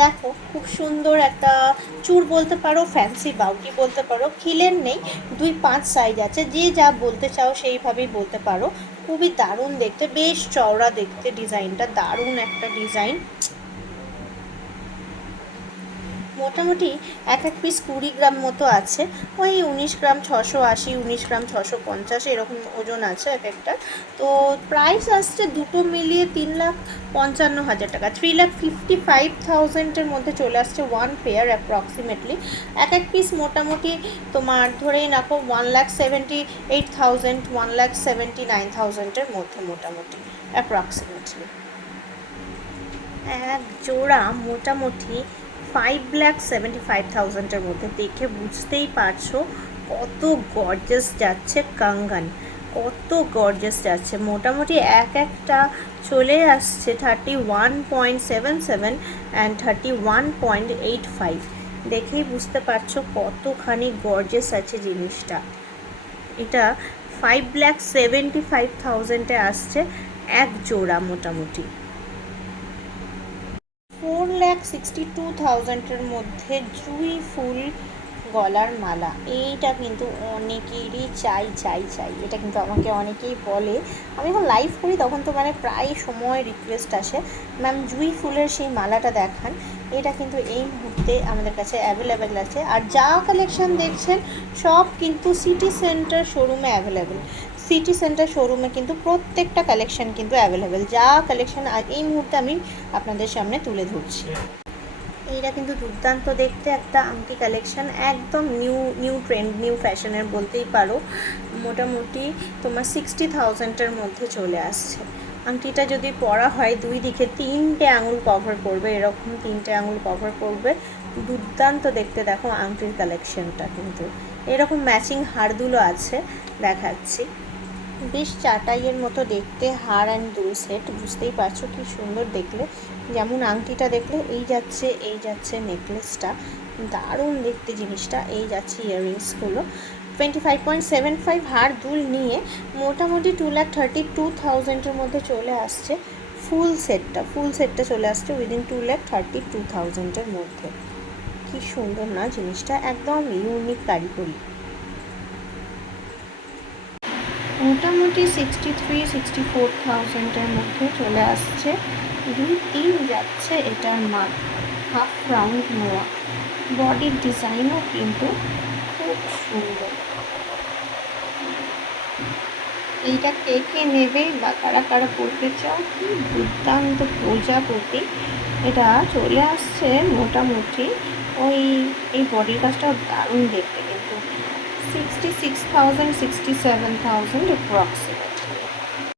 দেখো খুব সুন্দর একটা চূড় বলতে পারো, ফ্যান্সি বাউটি বলতে পারো, খিলের নেই, 2-5 সাইজ আছে, যে যা বলতে চাও সেইভাবেই বলতে পারো। খুবই দারুণ দেখতে, বেশ চওড়া দেখতে, ডিজাইনটা দারুণ একটা ডিজাইন। মোটামুটি এক এক পিস 20 গ্রাম মতো আছে, ওই 19 গ্রাম 680, 19 গ্রাম 650 এরকম ওজন আছে এক একটা। তো প্রাইস আসছে দুটো মিলিয়ে 3,55,000 টাকা, 3,55,000-এর মধ্যে চলে আসছে ওয়ান পেয়ার অ্যাপ্রক্সিমেটলি। এক এক পিস মোটামুটি তোমার ধরেই রাখো 1,78,000, 1,79,000-এর মধ্যে মোটামুটি অ্যাপ্রক্সিমেটলি। এক জোড়া মোটামুটি 5,75,000-এর মধ্যে, দেখে বুঝতেই পারছো কত গর্জাস যাচ্ছে কাঙ্গান, কত গর্জাস যাচ্ছে। মোটামুটি এক একটা চলে আসছে 31.77 অ্যান্ড 31.85, দেখেই বুঝতে পারছো কতখানি গর্জাস আছে জিনিসটা। এটা 5,75,000-এ আসছে এক জোড়া মোটামুটি। 4,62,000-এর মধ্যে জুঁই ফুল গলার মালা, এইটা কিন্তু অনেকেরই চাই চাই চাই, এটা কিন্তু আমাকে অনেকেই বলে, আমি যখন লাইভ করি তখন তো মানে প্রায় সময় রিকোয়েস্ট আসে, ম্যাম জুঁই ফুলের সেই মালাটা দেখান। এটা কিন্তু এই মুহূর্তে আমাদের কাছে অ্যাভেলেবেল আছে, আর যা কালেকশান দেখছেন সব কিন্তু সিটি সেন্টার শোরুমে অ্যাভেলেবেল। সিটি সেন্টার শোরুমে কিন্তু প্রত্যেকটা কালেকশান কিন্তু অ্যাভেলেবেল, যা কালেকশান এই মুহূর্তে আমি আপনাদের সামনে তুলে ধরছি। এইটা কিন্তু দুর্দান্ত দেখতে একটা আংটি কালেকশান, একদম নিউ নিউ ট্রেন্ড, নিউ ফ্যাশনের বলতেই পারো। মোটামুটি তোমার 60,000-এর মধ্যে চলে আসছে। আংটিটা যদি পরা হয় দুই দিকে 3টে আঙুল কভার করবে, এরকম 3টে আঙুল কভার করবে, দুর্দান্ত দেখতে। দেখো আংটির কালেকশানটা কিন্তু এরকম ম্যাচিং হারদুলো আছে, দেখাচ্ছি। বেশ চাটাইয়ের মতো দেখতে, হার অ্যান্ড দুল সেট, বুঝতেই পারছো কি সুন্দর দেখলে। যেমন আংটিটা দেখলে এই যাচ্ছে নেকলেসটা, দারুণ দেখতে জিনিসটা, এই যাচ্ছে ইয়াররিংসগুলো। 25.75 হার দুল নিয়ে মোটামুটি 2,32,000-এর মধ্যে চলে আসছে ফুল সেটটা চলে আসছে উইদিন 2,32,000-এর মধ্যে। কি সুন্দর না জিনিসটা, একদম ইউনিক কারিগরি। মোটামুটি 63-64,000-এর মধ্যে চলে আসছে, 2-3 যাচ্ছে এটার মান। হাফ রাউন্ড নোয়া, বডির ডিজাইনও কিন্তু খুব সুন্দর। এইটা কে কে নেবে বা কারা কারা পড়তে চাও, কি দুর্দান্ত প্রজাপতি। এটা চলে আসছে মোটামুটি ওই, এই বডির কাজটাও দারুণ দেখতে কিন্তু, 66,000, 67,000 অ্যাপ্রক্সিমেট।